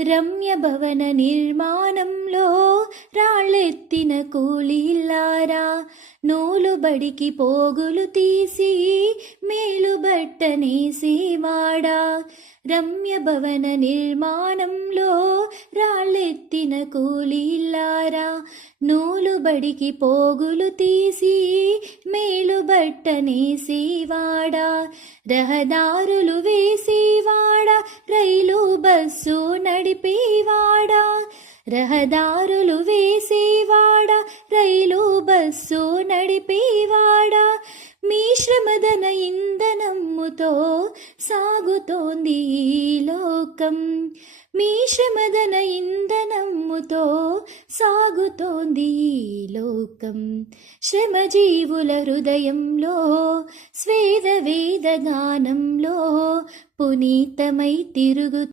రమ్య భవన నిర్మాణంలో రాళ్ళెత్తిన కూలీలారా, నూలు బడికి పోగులు తీసి మేలు బట్టనేసేవాడా. రమ్య భవన నిర్మాణంలో రాళ్ళెత్తిన కూలీలారా, నూలు బడికి పోగులు తీసి మేలు బట్టనేసేవాడా. రహదారులు వేసేవాడా, రైలు బస్సు నడిపేవాడా. రహదారులు వేసేవాడా, రైలు బస్సు నడిపేవాడా. మీ శ్రమదన ఇంధనముతో సాగుతోంది ఈ లోకం. మీ శ్రమదన ఇంధనముతో సాగుతోంది ఈ లోకం. శ్రమజీవుల హృదయంలో స్వేద వేద గానంలో పునీతమై తిరుగు